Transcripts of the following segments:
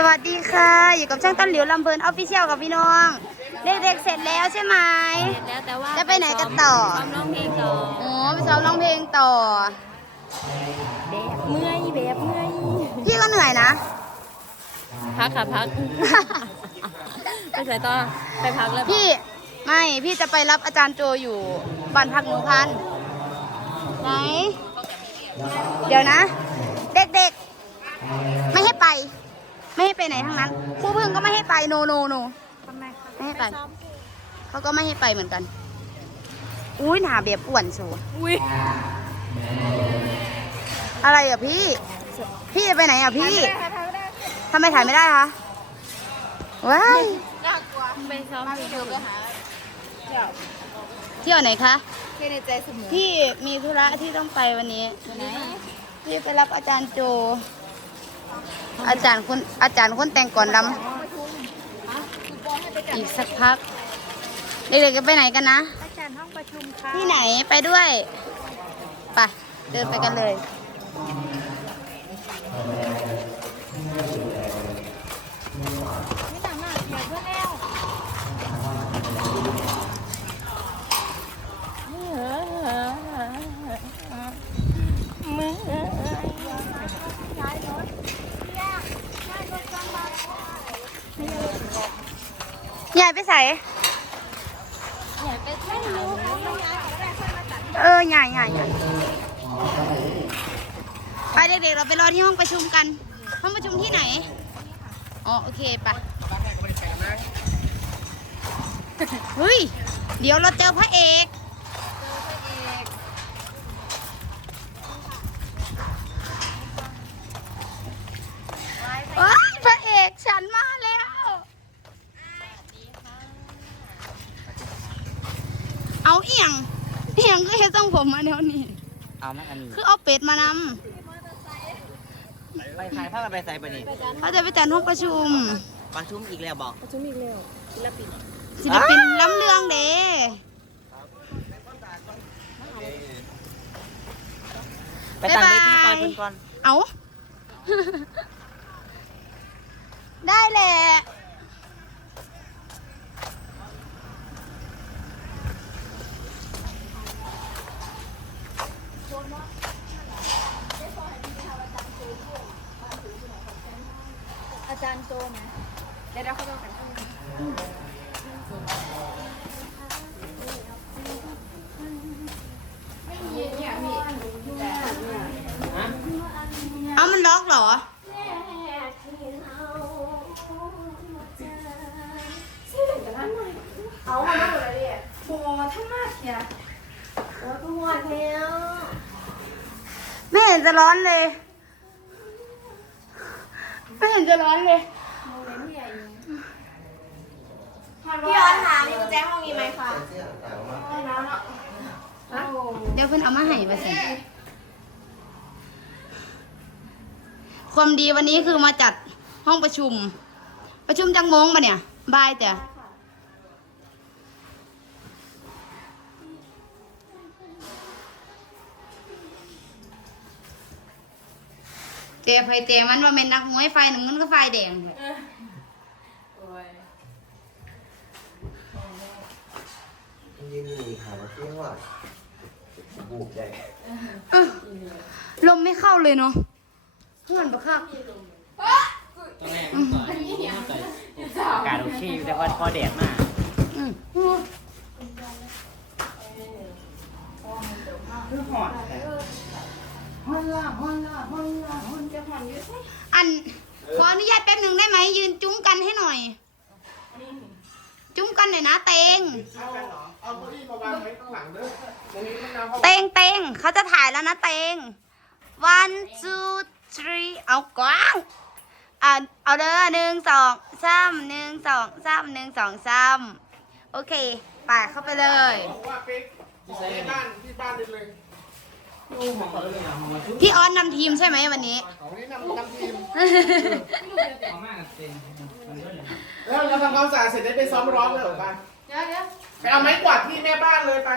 สวัสดีค่ะ อยู่กับช่างต้นหลิวลำเพลินออฟฟิเชียลกับพี่น้องเด็กๆเสร็จแล้วใช่ไหมแล้วแต่ว่าจะไปไหนกันต่อ ซ้อมร้องเพลงต่ออ๋อไปซ้อมร้องเพลงต่อ แบบเมื่อยแบบเมื่อยพี่ก็เหนื่อยนะ พักค่ะพักไปใส่ต่อไปพักแล้วพี่ไม่พี่จะไปรับอาจารย์โจอยู่บ้านพักหนูพันไหน เดี๋ยวนะ เด็กๆ ไม่ให้ไป ไม่ให้ไปไหนทั้งนั้นครูพึ่งก็ไม่ให้ไปโนโนโนไม่ให้ไปเขาก็ไม่ให้ไปเหมือนกัน อุ้ยหนาแบบอ้วนชัวอุ้ยอะไรอะพี่ พี่จะไปไหนอะพี่ทำไมถ่ายไม่ได้คะว้ายไปซ้อมเพลงเที่ยวไหนคะเพลงในใจเสมอพี่มีธุระที่ต้องไปวันนี้ไหนพี่ไปรับอาจารย์โจ อาจารย์คนอาจารย์คนแต่งก่อนลำอีกสักพัก เด็กๆจะไปไหนกันนะ อาจารย์ห้องประชุมค่ะที่ไหนไปด้วย ไป เดินไปกันเลย นี่ต่างหน้าเดี๋ยวเพื่อนแล้วมือ ใหญ่ไปใส่เออใหญ่ใหญ่ใหญ่ไปเด็กๆ เราไปรอที่ห้องประชุมกัน ห้องประชุมที่ไหน อ๋อ โอเคไปเฮ้ย เดี๋ยวเราเจอพระเอก ว้ายพระเอกฉันมาแล้ว เอาเอียงเอียงก็เฮ็ดต้องผ มมาเดี๋ยวนี้ เอามาอันนี้คือเอาเป็ดมานไปขายผ้ากันไปใส่ปะนี่ำเขาจะไปจัดห้องประชุม ประชุมอีกแล้วบอกประชุมอีกแล้วศิลปินศิลปินล้ำเรื่องเด้ไปตั้งเวทีก่อนเพิ่นก่อนเอา ได้แหละ จารย์โจนะเดี๋ยวเราเขาต้องกันข้างเอามันล็อกเหรอ เอามาหมดเลยดิโอ้ทั้งมากเนี่ยโอ้ทุกวันแล้ว ไม่เห็นจะร้อนเลย ไม่เห็นจะร้อนเลยพี่ย้อนถามมีกุญแจห้องนี้ไหมคะไม่นะเนาะเดี๋ยวเพิ่นเอามาให้มาสิความดีวันนี้คือมาจัดห้องประชุม ประชุมจังโมงปะเนี่ยบายจ้ะ เตะไฟเตะมันว่าเป็นนักมวยไฟหนึ่งมันก็ไฟแดงเถอะยืนอยู่หาว่าเที่ยงว่าบูบใจเอ้อลมไม่เข้าเลยเนาะเพื่อนบักคักตอนแรกก่อนอากาศโอเคอยู่แต่ว่าพอแดดมากอืมคือหอด อันขออนุญาตแป๊บหนึ่งได้ไหมยืนจุ้มกันให้หน่อย จุ้มกันหน่อยนะเตงเอาเก้าอี้มาวางไว้ข้างหลังเด้อตรงนี้มันน้ำเข้าเตงเตงเขาจะถ่ายแล้วนะเตง one two three เอากว้างอ่าเอาเด้อหนึ่งสองสามหนึ่งสองสามหนึ่งสองสามโอเคไปเข้าไปเลย บอกว่าเป๊กที่บ้านที่บ้านเลย พี่ออนนำทีมใช่ไหมวันนี้ ของนี้นำนำทีมแล้วเราทำความสะอาดเสร็จได้ไปซ้อมร้องเลยเหรอปะไปเอาไม้กวาดที่แม่บ้านเลยปะ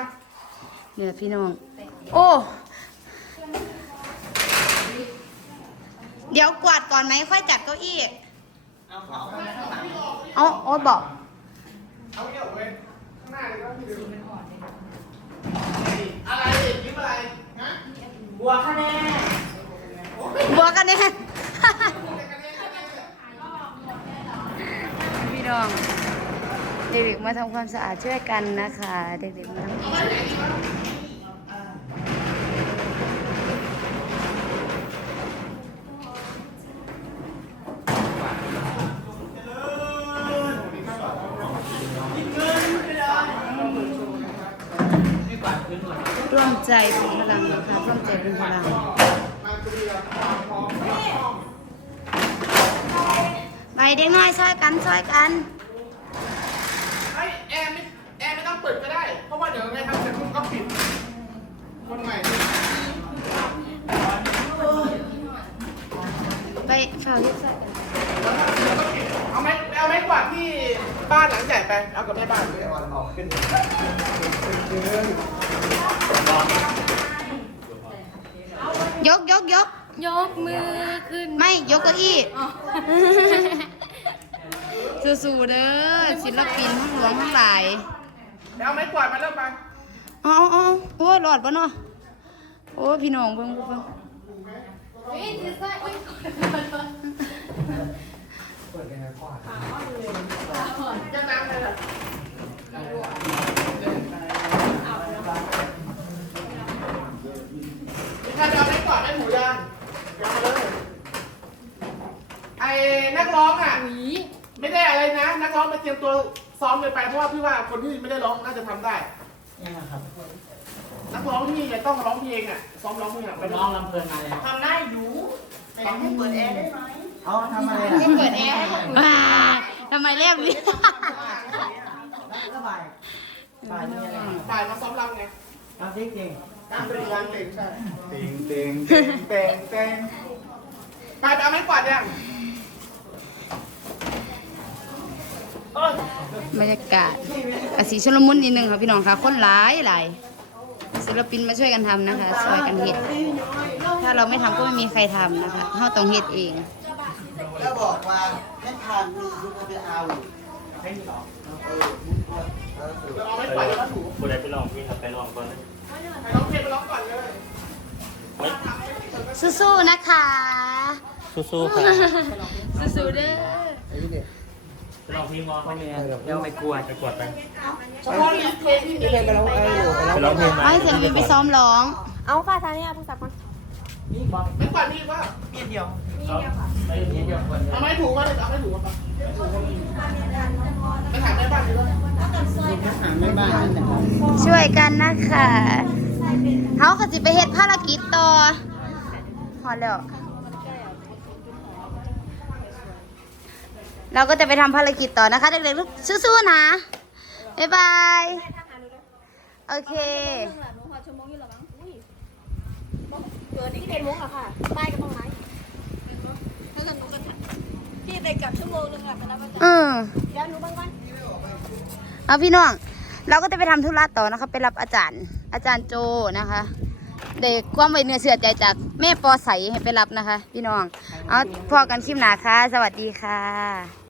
เนี่ยพี่น้อง โอ้ เดี๋ยวกวาดก่อนไหมค่อยจัดเก้าอี้เอาโอ๊ตบอกเอาเยอะเว้ยข้างหน้าเลยว่าพี่ดูอะไรยิ้มอะไรฮะ บัวคะแนนบัวกันเนี่ยพี่น้อง เด็กๆมาทำความสะอาดช่วยกันนะคะ เด็กๆมาทำความสะอาด ใจเป็นพลังนะคะร่วมใจเป็นพลังไปเด็กน้อยช่วยกันช่วยกันไอ้แอร์ไม่แอร์ไม่ต้องเปิดก็ได้ เพราะว่าเดี๋ยวไงทำเสร็จคุณก็ปิด คนใหม่ ไปฝ่าเรียกช่ เอาไม้เอาไม้กวาดที่บ้านหลังใหญ่ไป เอากับแม่บ้านเลยออกขึ้นยกยกยก ยกมือขึ้น ไม่ยกเก้าอี้ สู้ๆเด้อศิลปินทั้งหลวงทั้งหลายแล้วเอาไม้กวาดมาเริ่มไปอ๋ออ๋อโอ้ยหลอดปะเนาะโอ้ยพี่น้องเพิ่งเพิ่ง จะน้ำเลยล่ะมีใครจะเอาไม้กวาดไม้หมูย่างยางมาเลยไอ้นักร้องอะไม่ได้อะไรนะ นักร้องมาเตรียมตัวซ้อมเลยไปเพราะว่าพี่ว่าคนที่ไม่ได้ร้องน่าจะทำได้ ยังไงครับนักร้องที่จะต้องร้องเพลงอะซ้อมร้องเพลงอะไปไปน้ร้อองงลำเพลินมาแล้วทำได้อยู่แต่ยังให้เปิดแอร์ได้ไหมเอาทำอะไรเปิดแอร์ว้าทำไมเรียบนี้สบายสบายนี่อะไรฝ่ายมาซ้อมรำไงเอาจริงจริงตามเป็นร้านเต็งใช่เต็งเต็งเต็งเต็งเต็งไปไปเอาไม้กวาดยังเอ้ย บรรยากาศกสีชลมุนนิดนึงค่ะพี่น้องค่ะคนหลายหลายศิลปินมาช่วยกันทำนะคะช่วยกันเฮ็ดถ้าเราไม่ทำก็ไม่มีใครทำนะคะเราต้องเฮ็ดเองแล้วบอกว่าให้ทานมีลูกไปเอาให้มีหรอเออเออเดี๋ยวเอาไม้กวาดแล้วถูผู้ใดไปลองพี่ครับไปลองก่อนไปร้องเพลงไปร้องก่อนเลยสู้ๆนะคะ สู้ๆครับสู้ๆเด้อ ไปลองพี่มอเขาเนี่ยเดี๋ยวไม่กลัวไปกวดไปเฉพาะลิสต์เพลงที่มีไปร้องไอ้หนูไปลองเพลงมาไม่เสร็จมีไปซ้อมร้อง เอาค่ะทางนี้เอาโทรศัพท์มานี่บอลไม้กวาดมีว่าเมียเดียวไปเดียวคนเอาไม้ถูมาเลยเอาไม้ถูมาปะไปถามแม่บ้านดีกว่าถามแม่บ้านนั่นแหละช่วยกันนะคะเขาก็สิไปเฮ็ดภารกิจต่อพอแล้ว เราก็จะไปทำภารกิจต่อนะคะเด็กๆลูกสู้ๆนะบ๊ายบายโอเคที่เป็นมุกอะค่ะป้ายก็ต้องไหนถ้าเกิดหนูกระทันพี่ได้กลับชั่วโมงนึงอะไปรับอาจารย์อืมเดี๋ยวหนูบางวันเอาพี่น้องเราก็จะไปทำธุระต่อนะคะ ไปรับอาจารย์ อาจารย์โจนะคะ เด็กความไว้เนื้อเชื่อใจจากแม่ปอใสให้ไปรับนะคะ พี่น้อง เอาพอกันคลิปหนาค่ะ สวัสดีค่ะ